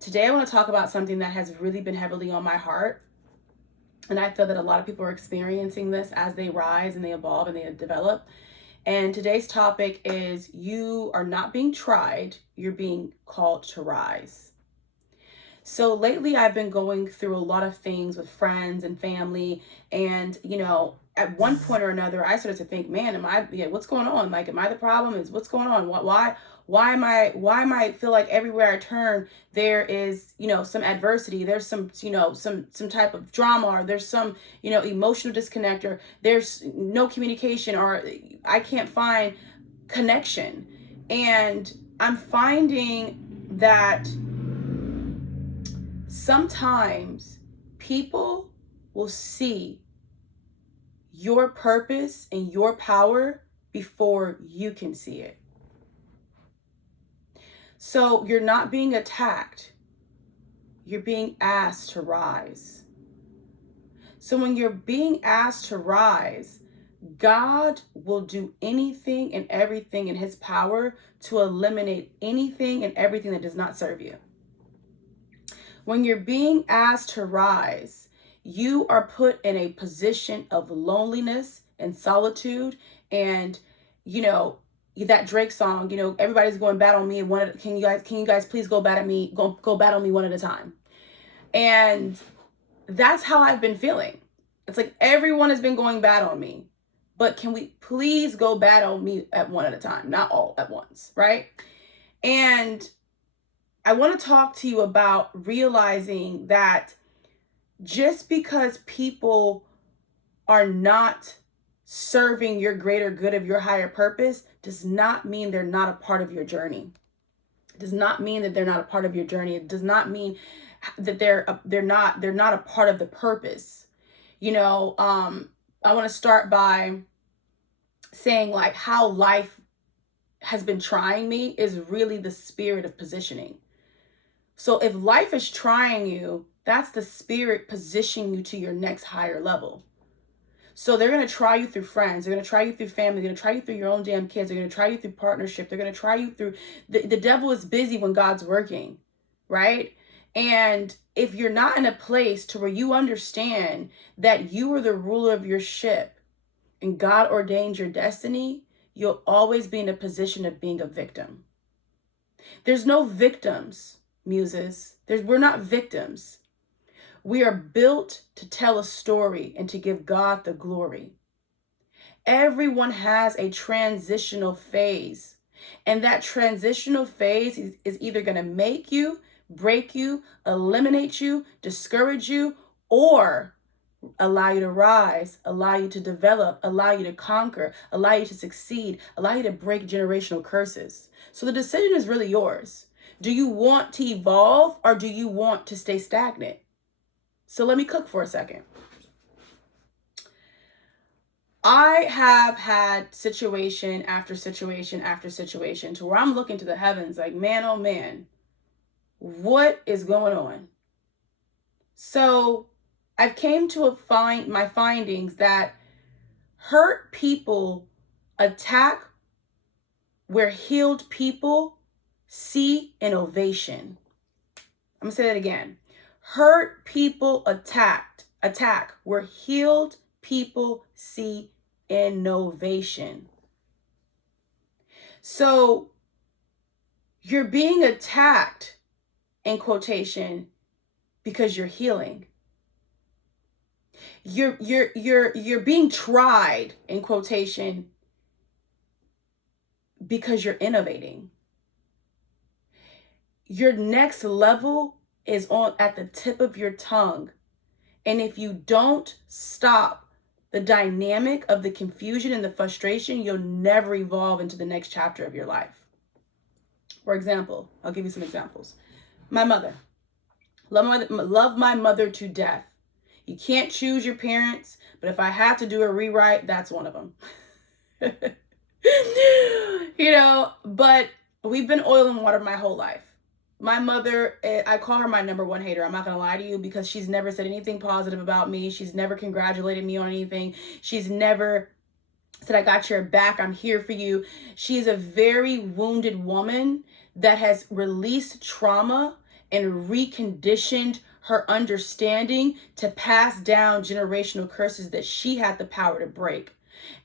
Today I want to talk about something that has really been heavily on my heart. And I feel that a lot of people are experiencing this as they rise and they evolve and they develop. And today's topic is you are not being tried, you're being called to rise. So lately I've been going through a lot of things with friends and family. And, at one point or another, I started to think, man, what's going on? Like, am I the problem? Is what's going on? Why am I feel like everywhere I turn, there is, some adversity. There's some type of drama, or there's some, emotional disconnect, or there's no communication, or I can't find connection. And I'm finding that sometimes people will see your purpose and your power before you can see it. So you're not being attacked. You're being asked to rise. So when you're being asked to rise, God will do anything and everything in his power to eliminate anything and everything that does not serve you. When you're being asked to rise, you are put in a position of loneliness and solitude. And, that Drake song, everybody's going battle me. Can you guys please go battle me? Go battle me one at a time. And that's how I've been feeling. It's like everyone has been going battle on me, but can we please go battle me at one at a time, not all at once, right? And I want to talk to you about realizing that just because people are not serving your greater good of your higher purpose does not mean they're not a part of your journey. It does not mean that they're not a part of your journey. It does not mean that they're not a part of the purpose. I want to start by saying, like, how life has been trying me is really the spirit of positioning. So if life is trying you, that's the spirit positioning you to your next higher level. So they're going to try you through friends. They're going to try you through family. They're going to try you through your own damn kids. They're going to try you through partnership. They're going to try you through... The devil is busy when God's working, right? And if you're not in a place to where you understand that you are the ruler of your ship and God ordained your destiny, you'll always be in a position of being a victim. There's no victims, muses. We're not victims. We are built to tell a story and to give God the glory. Everyone has a transitional phase, and that transitional phase is either going to make you, break you, eliminate you, discourage you, or allow you to rise, allow you to develop, allow you to conquer, allow you to succeed, allow you to break generational curses. So the decision is really yours. Do you want to evolve, or do you want to stay stagnant? So let me cook for a second. I have had situation after situation after situation to where I'm looking to the heavens like, man, oh man, what is going on? So I've came to my findings that hurt people attack where healed people see innovation. I'm going to say that again. Hurt people attack where healed people see innovation. So you're being attacked, in quotation, because you're healing. You're being tried, in quotation, because you're innovating. Your next level is at the tip of your tongue. And if you don't stop the dynamic of the confusion and the frustration, you'll never evolve into the next chapter of your life. For example, I'll give you some examples. My mother. Love my mother to death. You can't choose your parents, but if I have to do a rewrite, that's one of them. But we've been oil and water my whole life. My mother, I call her my number one hater. I'm not going to lie to you, because she's never said anything positive about me. She's never congratulated me on anything. She's never said, I got your back, I'm here for you. She's a very wounded woman that has released trauma and reconditioned her understanding to pass down generational curses that she had the power to break.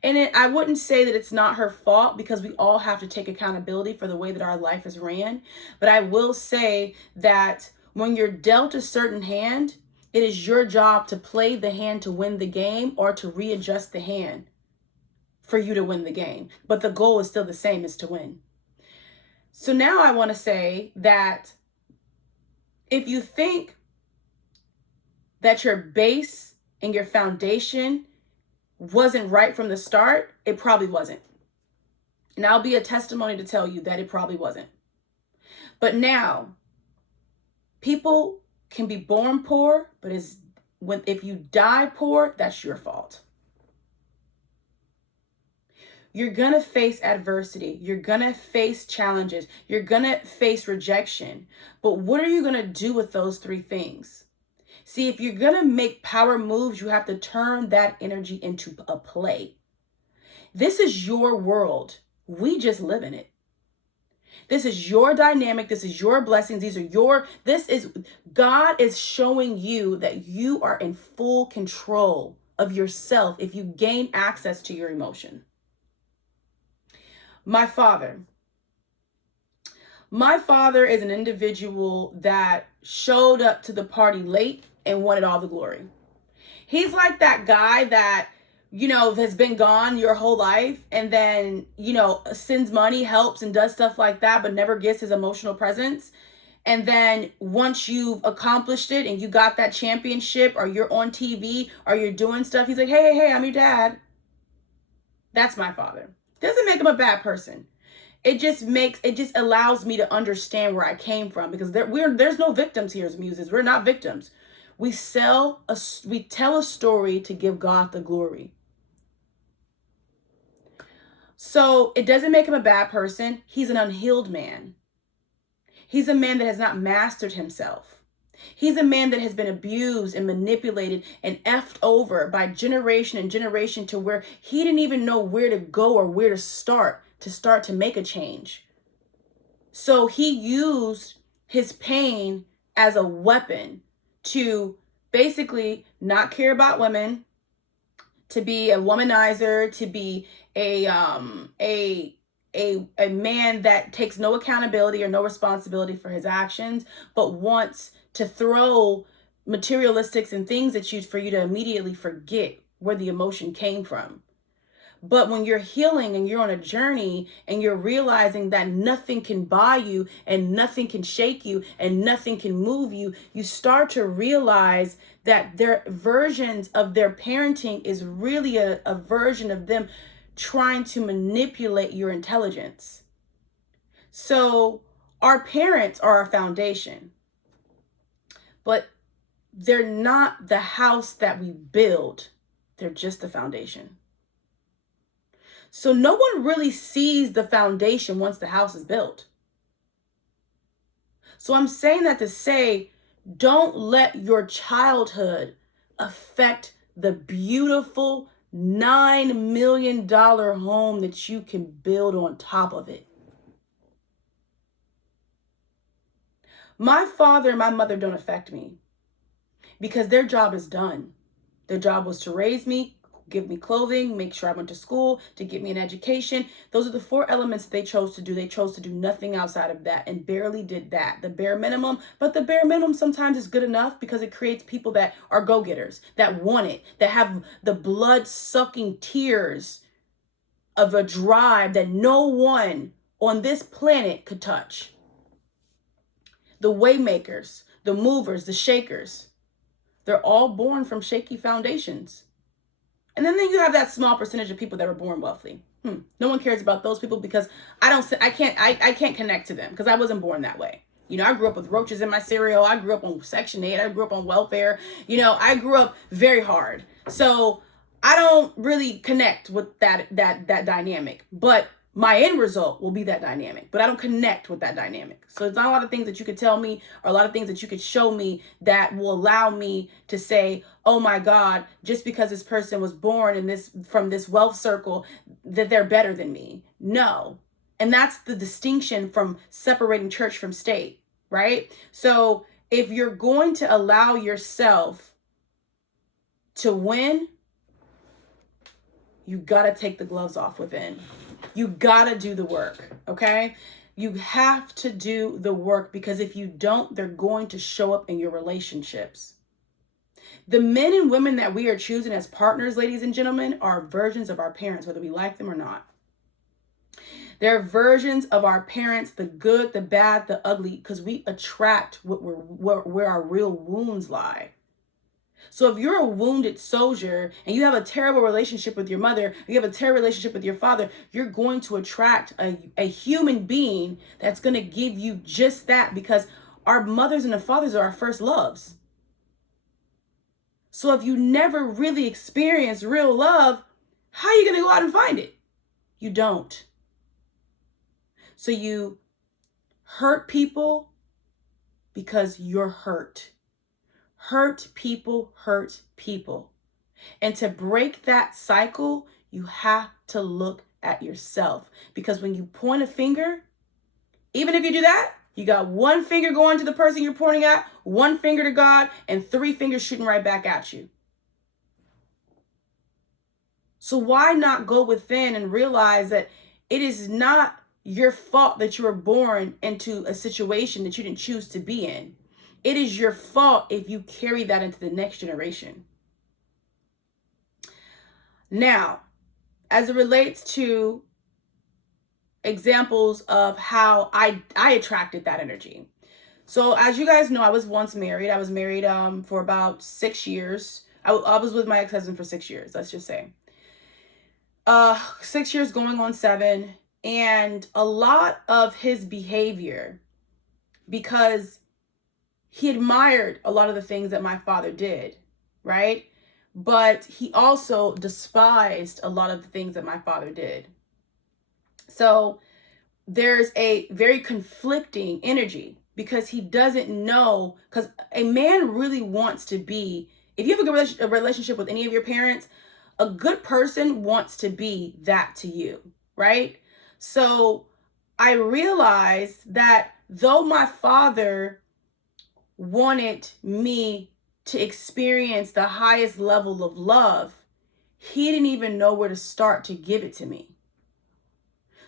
And I wouldn't say that it's not her fault, because we all have to take accountability for the way that our life is ran. But I will say that when you're dealt a certain hand, it is your job to play the hand to win the game, or to readjust the hand for you to win the game. But the goal is still the same, is to win. So now I want to say that if you think that your base and your foundation wasn't right from the start, it probably wasn't. And I'll be a testimony to tell you that it probably wasn't. But now, people can be born poor, but if you die poor, that's your fault. You're going to face adversity. You're going to face challenges. You're going to face rejection. But what are you going to do with those three things? See, if you're going to make power moves, you have to turn that energy into a play. This is your world. We just live in it. This is your dynamic. This is your blessings. God is showing you that you are in full control of yourself if you gain access to your emotion. My father is an individual that showed up to the party late and wanted all the glory. He's like that guy that, has been gone your whole life and then, sends money, helps and does stuff like that, but never gets his emotional presence. And then once you've accomplished it and you got that championship, or you're on TV, or you're doing stuff, he's like, hey, I'm your dad. That's my father. Doesn't make him a bad person. It just allows me to understand where I came from, because there's no victims here as muses. We're not victims. We tell a story to give God the glory. So it doesn't make him a bad person. He's an unhealed man. He's a man that has not mastered himself. He's a man that has been abused and manipulated and effed over by generation and generation, to where he didn't even know where to go or where to start to make a change. So he used his pain as a weapon to basically not care about women, to be a womanizer, to be a man that takes no accountability or no responsibility for his actions, but wants to throw materialistics and things at you for you to immediately forget where the emotion came from. But when you're healing and you're on a journey and you're realizing that nothing can buy you and nothing can shake you and nothing can move you, you start to realize that their versions of their parenting is really a version of them trying to manipulate your intelligence. So our parents are our foundation, but they're not the house that we build. They're just the foundation. So no one really sees the foundation once the house is built. So I'm saying that to say, don't let your childhood affect the beautiful $9 million home that you can build on top of it. My father and my mother don't affect me because their job is done. Their job was to raise me, give me clothing, make sure I went to school, to get me an education. Those are the 4 elements that they chose to do. They chose to do nothing outside of that and barely did that. The bare minimum, but the bare minimum sometimes is good enough because it creates people that are go-getters, that want it, that have the blood-sucking tears of a drive that no one on this planet could touch. The waymakers, the movers, the shakers, they're all born from shaky foundations. And then you have that small percentage of people that were born wealthy. No one cares about those people because I can't connect to them because I wasn't born that way. I grew up with roaches in my cereal. I grew up on Section 8. I grew up on welfare. I grew up very hard. So I don't really connect with that dynamic. But my end result will be that dynamic, but I don't connect with that dynamic. So it's not a lot of things that you could tell me or a lot of things that you could show me that will allow me to say, oh my God, just because this person was born from this wealth circle, that they're better than me. No. And that's the distinction from separating church from state. right? So if you're going to allow yourself to win, you got to take the gloves off within. You got to do the work, okay? You have to do the work, because if you don't, they're going to show up in your relationships. The men and women that we are choosing as partners, ladies and gentlemen, are versions of our parents, whether we like them or not. They're versions of our parents, the good, the bad, the ugly, because we attract where our real wounds lie. So if you're a wounded soldier and you have a terrible relationship with your mother, you have a terrible relationship with your father, you're going to attract a human being that's going to give you just that, because our mothers and the fathers are our first loves. So if you never really experience real love, how are you going to go out and find it? You don't. So you hurt people because you're hurt. Hurt people hurt people. And to break that cycle, you have to look at yourself. Because when you point a finger, even if you do that, you got one finger going to the person you're pointing at, one finger to God, and 3 fingers shooting right back at you. So why not go within and realize that it is not your fault that you were born into a situation that you didn't choose to be in. It is your fault if you carry that into the next generation. Now, as it relates to examples of how I attracted that energy. So as you guys know, I was once married. I was married for about 6 years. I was with my ex-husband for 6 years, let's just say. 6 years going on 7. And a lot of his behavior, because he admired a lot of the things that my father did, right? But he also despised a lot of the things that my father did. So there's a very conflicting energy, because he doesn't know, because a man really wants to be, if you have a relationship with any of your parents, a good person wants to be that to you, right? So I realized that though my father wanted me to experience the highest level of love, he didn't even know where to start to give it to me.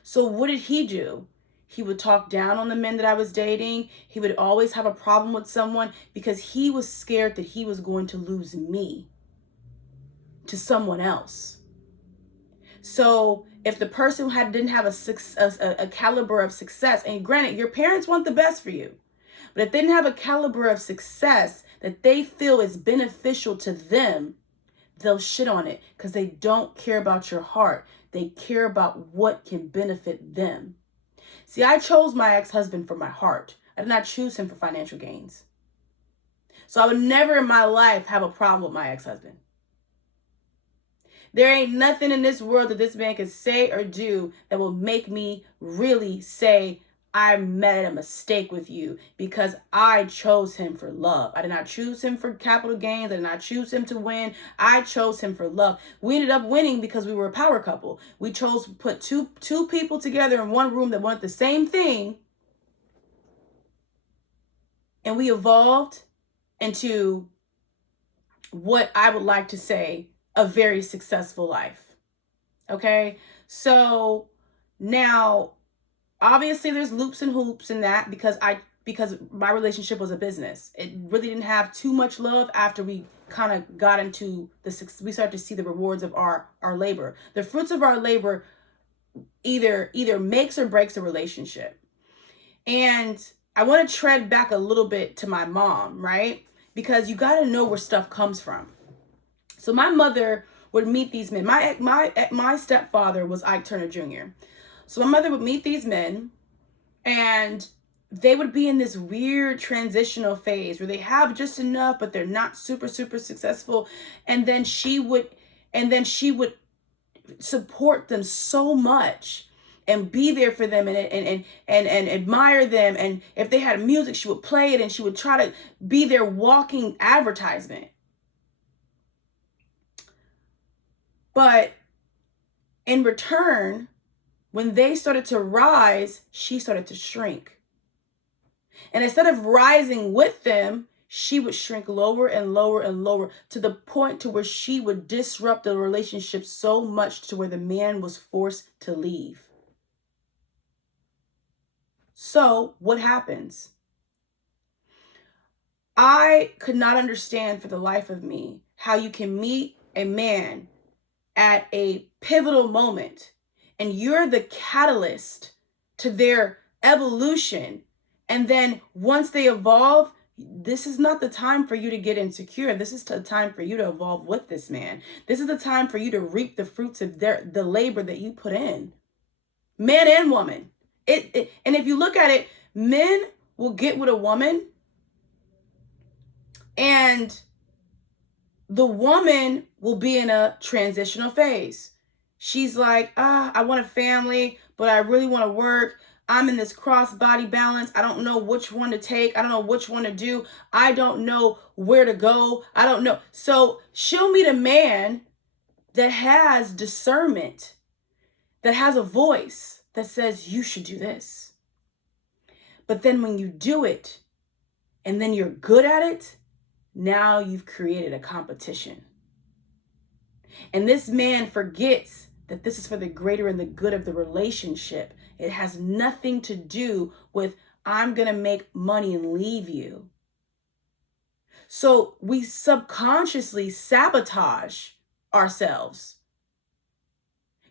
So what did he do? He would talk down on the men that I was dating. He would always have a problem with someone because he was scared that he was going to lose me to someone else. So if the person didn't have a caliber of success, and granted, your parents want the best for you, but if they didn't have a caliber of success that they feel is beneficial to them, they'll shit on it, because they don't care about your heart. They care about what can benefit them. See, I chose my ex-husband for my heart. I did not choose him for financial gains. So I would never in my life have a problem with my ex-husband. There ain't nothing in this world that this man can say or do that will make me really say, I made a mistake with you, because I chose him for love. I did not choose him for capital gains. I did not choose him to win. I chose him for love. We ended up winning because we were a power couple. We chose to put two people together in one room that wanted the same thing. And we evolved into what I would like to say a very successful life. Okay? So now, obviously there's loops and hoops in that, because my relationship was a business. It really didn't have too much love after we kind of got into we started to see the rewards of our labor. The fruits of our labor either makes or breaks a relationship. And I want to tread back a little bit to my mom, right? Because you got to know where stuff comes from. So my mother would meet these men. My stepfather was Ike Turner Jr. So my mother would meet these men, and they would be in this weird transitional phase where they have just enough, but they're not super, super successful. And then she would support them so much and be there for them and admire them. And if they had music, she would play it, and she would try to be their walking advertisement. But in return, when they started to rise, she started to shrink. And instead of rising with them, she would shrink lower and lower and lower to the point to where she would disrupt the relationship so much to where the man was forced to leave. So what happens? I could not understand for the life of me how you can meet a man at a pivotal moment and you're the catalyst to their evolution. And then once they evolve, this is not the time for you to get insecure. This is the time for you to evolve with this man. This is the time for you to reap the fruits of the labor that you put in, man and woman. And if you look at it, men will get with a woman and the woman will be in a transitional phase. She's like, I want a family, but I really want to work. I'm in this cross body balance. I don't know which one to take. I don't know which one to do. I don't know where to go. I don't know. So she'll meet a man that has discernment, that has a voice that says, you should do this. But then when you do it and then you're good at it, now you've created a competition. And this man forgets that this is for the greater and the good of the relationship. It has nothing to do with, I'm going to make money and leave you. So we subconsciously sabotage ourselves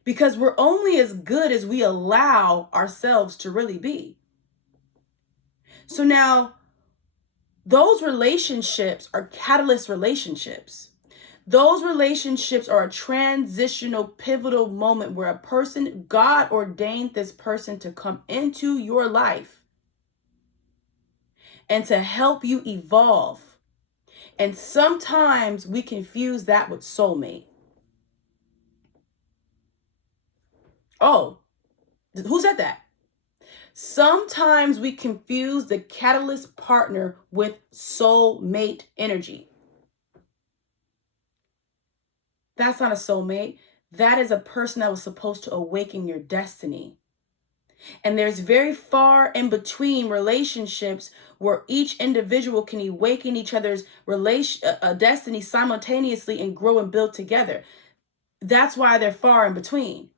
because we're only as good as we allow ourselves to really be. So now, those relationships are catalyst relationships. Those relationships are a transitional, pivotal moment where a person, God ordained this person to come into your life and to help you evolve. And sometimes we confuse that with soulmate. Oh, who said that? Sometimes we confuse the catalyst partner with soulmate energy. That's not a soulmate. That is a person that was supposed to awaken your destiny. And there's very far in between relationships where each individual can awaken each other's destiny simultaneously and grow and build together. That's why they're far in between.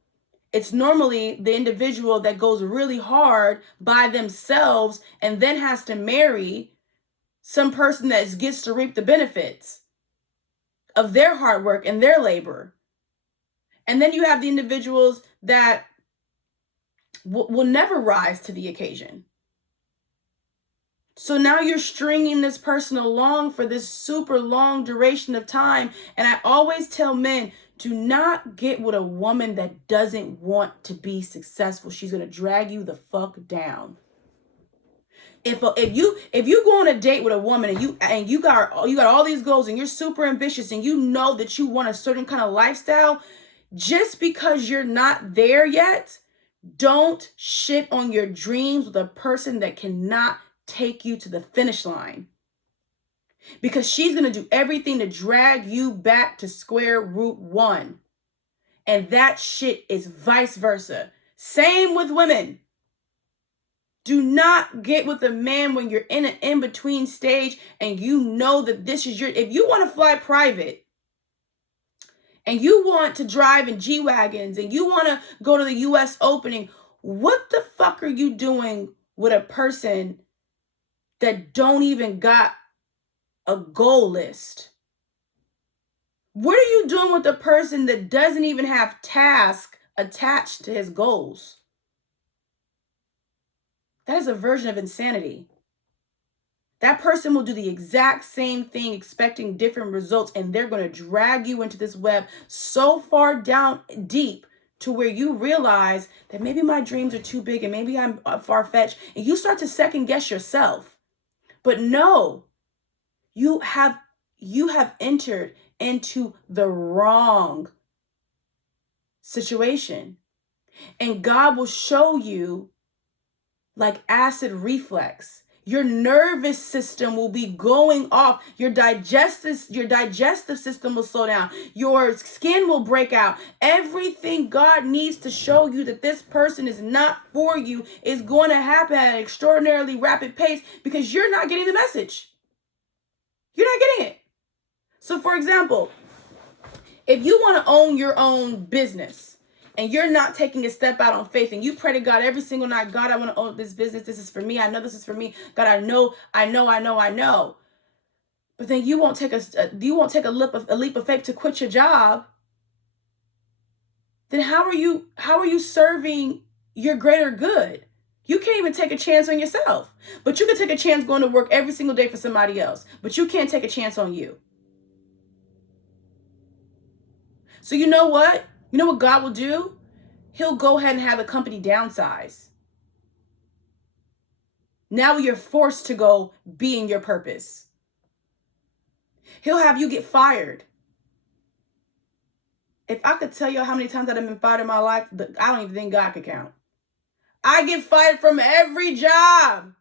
It's normally the individual that goes really hard by themselves and then has to marry some person that gets to reap the benefits of their hard work and their labor. And then you have the individuals that will never rise to the occasion. So now you're stringing this person along for this super long duration of time. And I always tell men, do not get with a woman that doesn't want to be successful. She's going to drag you the fuck down. If you go on a date with a woman and you got all these goals and you're super ambitious and you know that you want a certain kind of lifestyle, just because you're not there yet, don't shit on your dreams with a person that cannot take you to the finish line. Because she's going to do everything to drag you back to square root one. And that shit is vice versa. Same with women. Do not get with a man when you're in an in-between stage and you know that this is if you want to fly private and you want to drive in G-Wagons and you want to go to the US opening, what the fuck are you doing with a person that don't even got a goal list? What are you doing with a person that doesn't even have tasks attached to his goals? That is a version of insanity. That person will do the exact same thing expecting different results, and they're going to drag you into this web so far down deep to where you realize that maybe my dreams are too big and maybe I'm far-fetched, and you start to second guess yourself. But no, you have entered into the wrong situation. And God will show you like acid reflex. Your nervous system will be going off. Your digestive system will slow down. Your skin will break out. Everything God needs to show you that this person is not for you is going to happen at an extraordinarily rapid pace because you're not getting the message. You're not getting it. So for example, if you want to own your own business and you're not taking a step out on faith and you pray to God every single night, God, I want to own this business. This is for me. I know this is for me. God, I know. But then you won't take a leap of faith to quit your job. Then how are you serving your greater good? You can't even take a chance on yourself. But you can take a chance going to work every single day for somebody else. But you can't take a chance on you. So you know what? You know what God will do? He'll go ahead and have the company downsize. Now you're forced to go be in your purpose. He'll have you get fired. If I could tell you how many times that I've been fired in my life, I don't even think God could count. I get fired from every job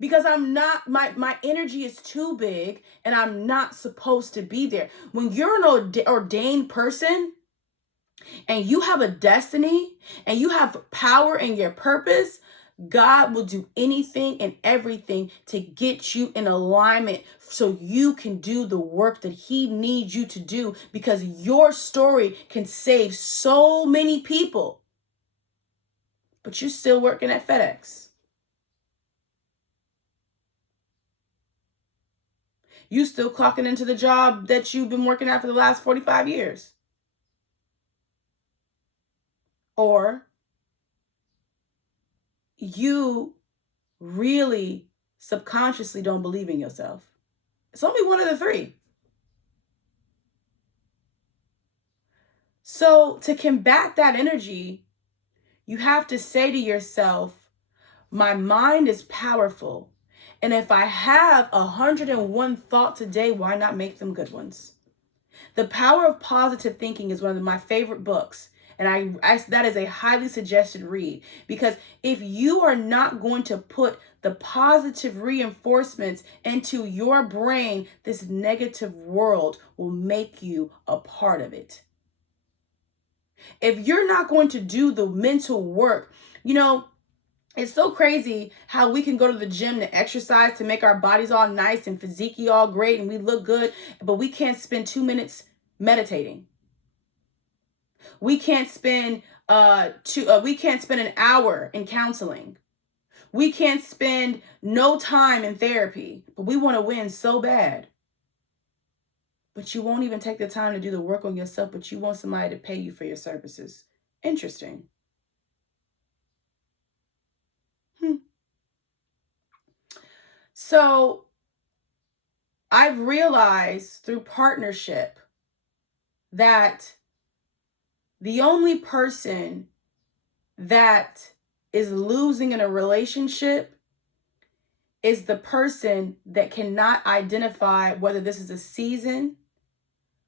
because I'm not, my energy is too big and I'm not supposed to be there. When you're an ordained person and you have a destiny and you have power in your purpose, God will do anything and everything to get you in alignment so you can do the work that he needs you to do, because your story can save so many people. But you're still working at FedEx. You still clocking into the job that you've been working at for the last 45 years. Or you really subconsciously don't believe in yourself. It's only one of the three. So to combat that energy, you have to say to yourself, my mind is powerful. And if I have 101 thoughts a day, why not make them good ones? The Power of Positive Thinking is one of my favorite books. And that is a highly suggested read, because if you are not going to put the positive reinforcements into your brain, this negative world will make you a part of it. If you're not going to do the mental work, it's so crazy how we can go to the gym to exercise to make our bodies all nice and physique all great and we look good, but we can't spend 2 minutes meditating. We can't spend an hour in counseling. We can't spend no time in therapy, but we want to win so bad. But you won't even take the time to do the work on yourself, but you want somebody to pay you for your services. Interesting. So I've realized through partnership that the only person that is losing in a relationship is the person that cannot identify whether this is a season,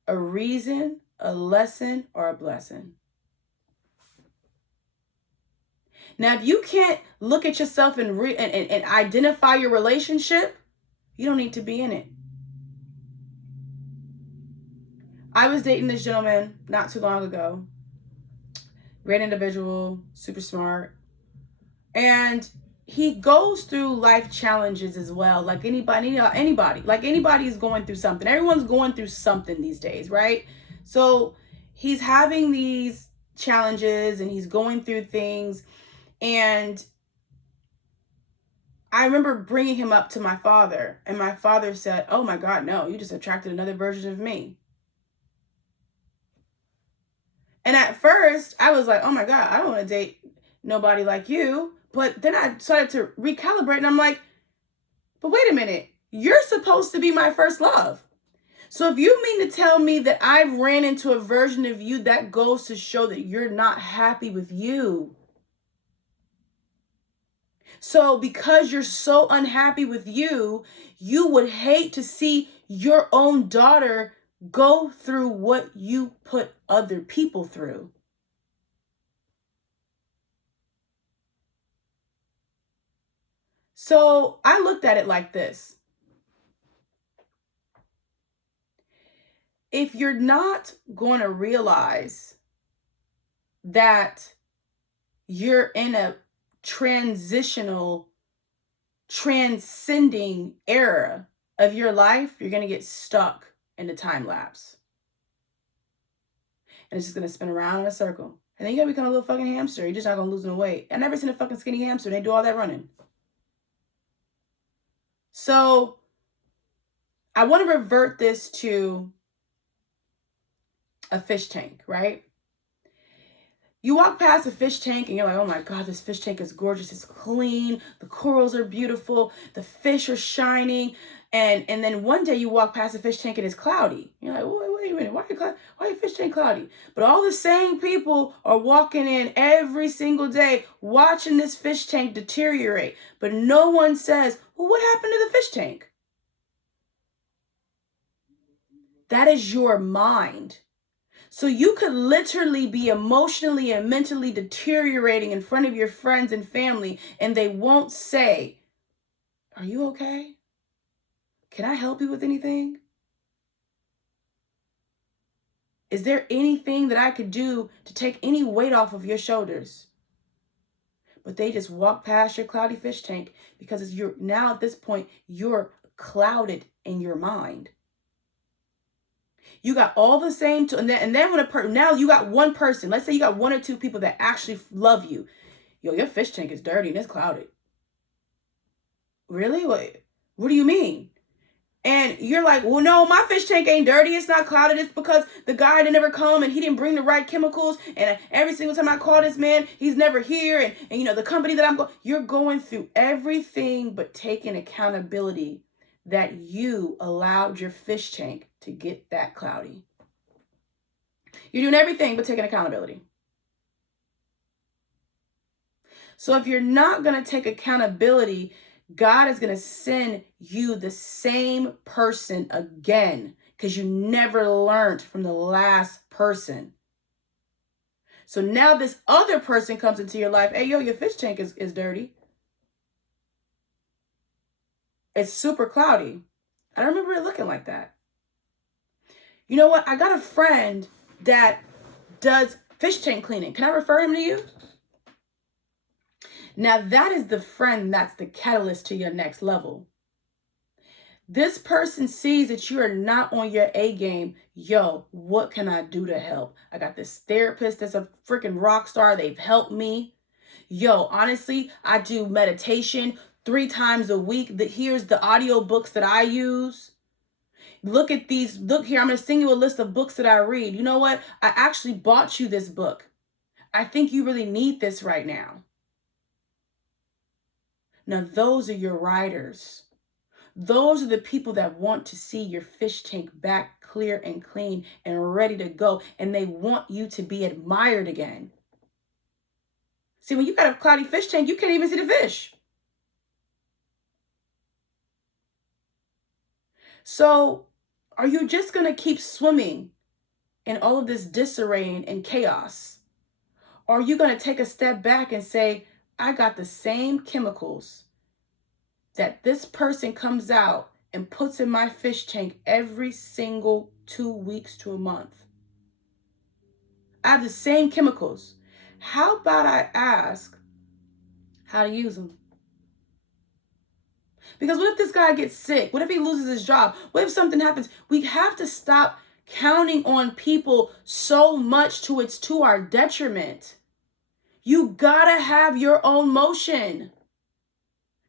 a reason, a lesson, or a blessing. Now, if you can't look at yourself and identify your relationship, you don't need to be in it. I was dating this gentleman not too long ago. Great individual, super smart. And he goes through life challenges as well. Like anybody, like anybody is going through something. Everyone's going through something these days, right? So he's having these challenges and he's going through things. And I remember bringing him up to my father, and my father said, "Oh my God, no, you just attracted another version of me." And at first I was like, "Oh my God, I don't want to date nobody like you." But then I started to recalibrate and I'm like, but wait a minute, you're supposed to be my first love. So if you mean to tell me that I've ran into a version of you, that goes to show that you're not happy with you. So because you're so unhappy with you, you would hate to see your own daughter go through what you put other people through. So I looked at it like this. If you're not going to realize that you're in a transitional, transcending era of your life, you're going to get stuck in the time lapse. And it's just going to spin around in a circle. And then you're going to become a little fucking hamster. You're just not going to lose no weight. I've never seen a fucking skinny hamster. They do all that running. So I want to revert this to a fish tank, right? You walk past a fish tank and you're like, oh my God, this fish tank is gorgeous. It's clean. The corals are beautiful. The fish are shining. And then one day you walk past a fish tank and it's cloudy. You're like, wait a minute. Why your fish tank cloudy? But all the same people are walking in every single day watching this fish tank deteriorate. But no one says, well, what happened to the fish tank? That is your mind. So you could literally be emotionally and mentally deteriorating in front of your friends and family, and they won't say, are you okay? Can I help you with anything? Is there anything that I could do to take any weight off of your shoulders? But they just walk past your cloudy fish tank because you're now at this point, you're clouded in your mind. You got all the same, and then when now you got one person, let's say you got one or two people that actually love you. Yo, your fish tank is dirty and it's clouded. Really? What do you mean? And you're like, well, no, my fish tank ain't dirty. It's not clouded. It's because the guy didn't ever come and he didn't bring the right chemicals. And every single time I call this man, he's never here. And you know, the company that you're going through everything but taking accountability that you allowed your fish tank to get that cloudy. You're doing everything but taking accountability. So if you're not going to take accountability, God is going to send you the same person again because you never learned from the last person. So now this other person comes into your life. Hey, yo, your fish tank is dirty. It's super cloudy. I don't remember it looking like that. You know what? I got a friend that does fish tank cleaning. Can I refer him to you? Now that is the friend that's the catalyst to your next level. This person sees that you are not on your A game. Yo, what can I do to help? I got this therapist that's a freaking rock star. They've helped me. Yo, honestly, I do meditation 3 times a week. Here's the audio books that I use. Look at these. Look here. I'm going to send you a list of books that I read. You know what? I actually bought you this book. I think you really need this right now. Now, those are your riders. Those are the people that want to see your fish tank back clear and clean and ready to go. And they want you to be admired again. See, when you got a cloudy fish tank, you can't even see the fish. So are you just going to keep swimming in all of this disarray and chaos? Or are you going to take a step back and say, I got the same chemicals that this person comes out and puts in my fish tank every single 2 weeks to a month. I have the same chemicals. How about I ask how to use them? Because what if this guy gets sick? What if he loses his job? What if something happens? We have to stop counting on people so much it's to our detriment. You gotta have your own motion.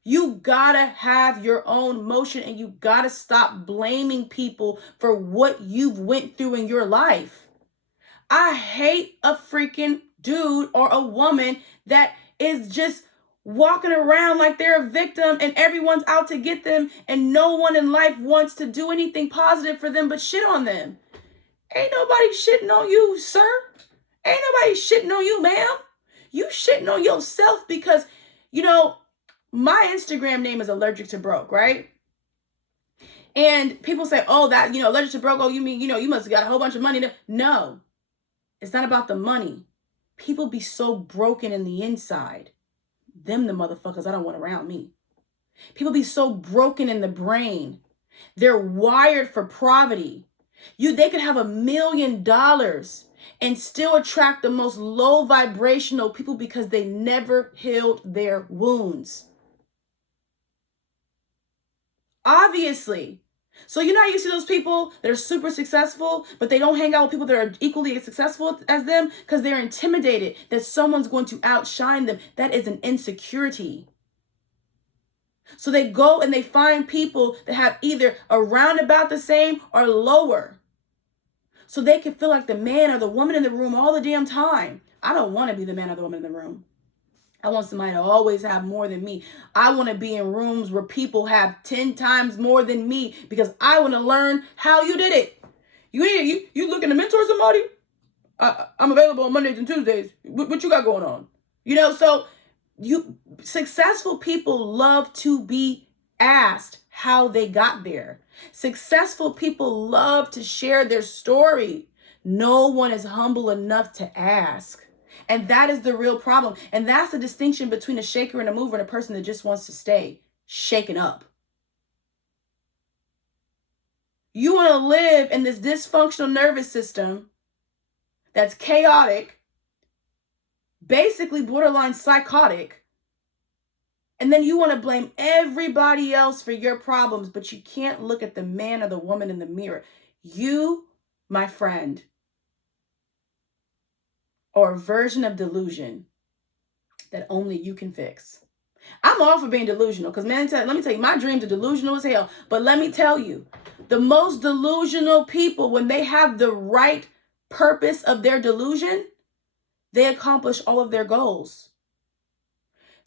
You gotta have your own motion, and you gotta stop blaming people for what you've went through in your life. I hate a freaking dude or a woman that is just walking around like they're a victim and everyone's out to get them, and no one in life wants to do anything positive for them but shit on them. Ain't nobody shitting on you, sir. Ain't nobody shitting on you, ma'am. You shitting on yourself because, you know, my Instagram name is Allergic to Broke, right? And people say, oh, that, you know, allergic to broke. Oh, you mean, you know, you must have got a whole bunch of money. No, it's not about the money. People be so broken in the inside. Them the motherfuckers I don't want around me. People be so broken in the brain. They're wired for poverty. They could have $1 million and still attract the most low vibrational people because they never healed their wounds. Obviously. So you know how you see those people that are super successful, but they don't hang out with people that are equally as successful as them because they're intimidated that someone's going to outshine them. That is an insecurity. So they go and they find people that have either around about the same or lower. So they can feel like the man or the woman in the room all the damn time. I don't want to be the man or the woman in the room. I want somebody to always have more than me. I want to be in rooms where people have 10 times more than me because I want to learn how you did it. You looking to mentor somebody? I'm available on Mondays and Tuesdays. What you got going on? So successful people love to be asked how they got there. Successful people love to share their story. No one is humble enough to ask. And that is the real problem. And that's the distinction between a shaker and a mover and a person that just wants to stay shaken up. You want to live in this dysfunctional nervous system that's chaotic, basically borderline psychotic, and then you want to blame everybody else for your problems, but you can't look at the man or the woman in the mirror. You, my friend, or a version of delusion that only you can fix. I'm all for being delusional because, man, let me tell you, my dreams are delusional as hell. But let me tell you, the most delusional people, when they have the right purpose of their delusion, they accomplish all of their goals.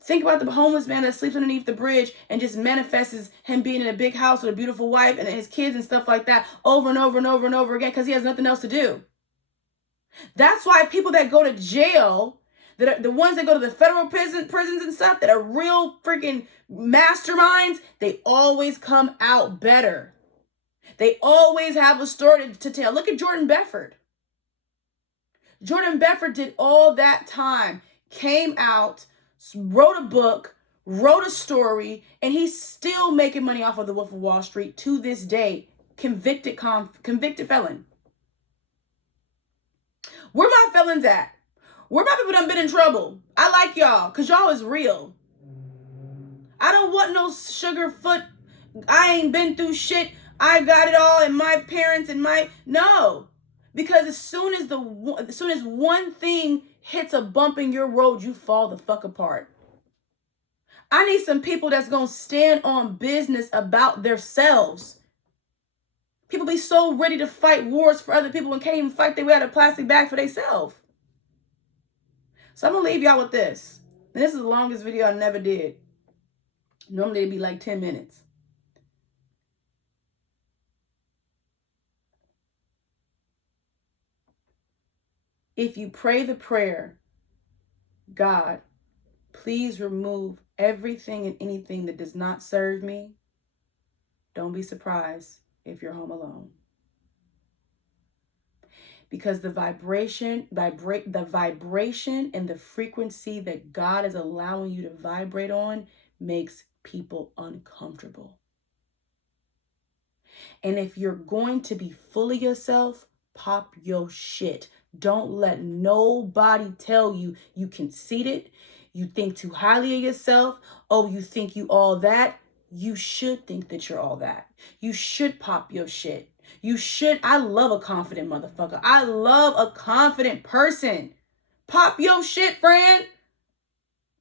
Think about the homeless man that sleeps underneath the bridge and just manifests him being in a big house with a beautiful wife and his kids and stuff like that over and over and over and over again because he has nothing else to do. That's why people that go to jail, that are the ones that go to the federal prisons and stuff, that are real freaking masterminds, they always come out better. They always have a story to tell. Look at Jordan Belfort. Jordan Belfort did all that time, came out, wrote a book, wrote a story, and he's still making money off of the Wolf of Wall Street to this day. Convicted felon. Where my felons at? Where my people done been in trouble? I like y'all, because y'all is real. I don't want no sugarfoot. I ain't been through shit. I got it all, and my parents and no. Because as soon as one thing hits a bump in your road, you fall the fuck apart. I need some people that's going to stand on business about themselves. People be so ready to fight wars for other people and can't even fight their way out of a plastic bag for themselves. So I'm going to leave y'all with this. And this is the longest video I never did. Normally it'd be like 10 minutes. If you pray the prayer, God, please remove everything and anything that does not serve me, don't be surprised if you're home alone. Because the vibration and the frequency that God is allowing you to vibrate on makes people uncomfortable. And if you're going to be full of yourself, pop your shit. Don't let nobody tell you you conceited, you think too highly of yourself, oh, you think you all that. You should think that you're all that. You should pop your shit. You should. I love a confident motherfucker. I love a confident person. Pop your shit, friend.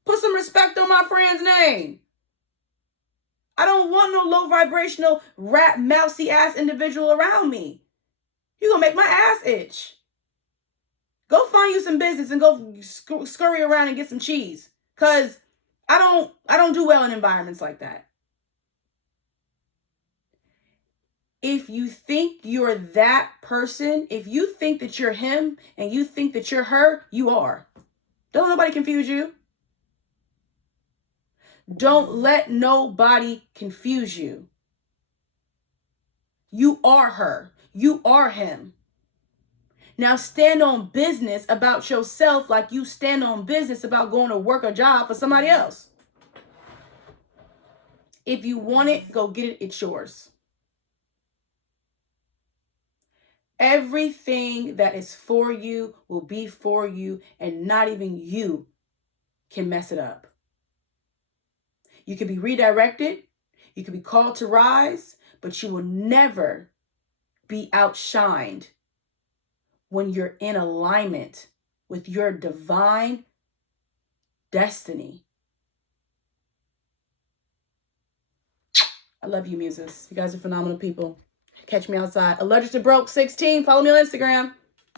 Put some respect on my friend's name. I don't want no low vibrational, rat, mousy ass individual around me. You're going to make my ass itch. Go find you some business and go scurry around and get some cheese. Because I don't do well in environments like that. If you think you're that person, if you think that you're him and you think that you're her, you are. Don't let nobody confuse you. Don't let nobody confuse you. You are her. You are him. Now stand on business about yourself like you stand on business about going to work a job for somebody else. If you want it, go get it. It's yours. Everything that is for you will be for you, and not even you can mess it up. You can be redirected. You can be called to rise, but you will never be outshined when you're in alignment with your divine destiny. I love you, muses. You guys are phenomenal people. Catch me outside. Allergic to Broke 16. Follow me on Instagram.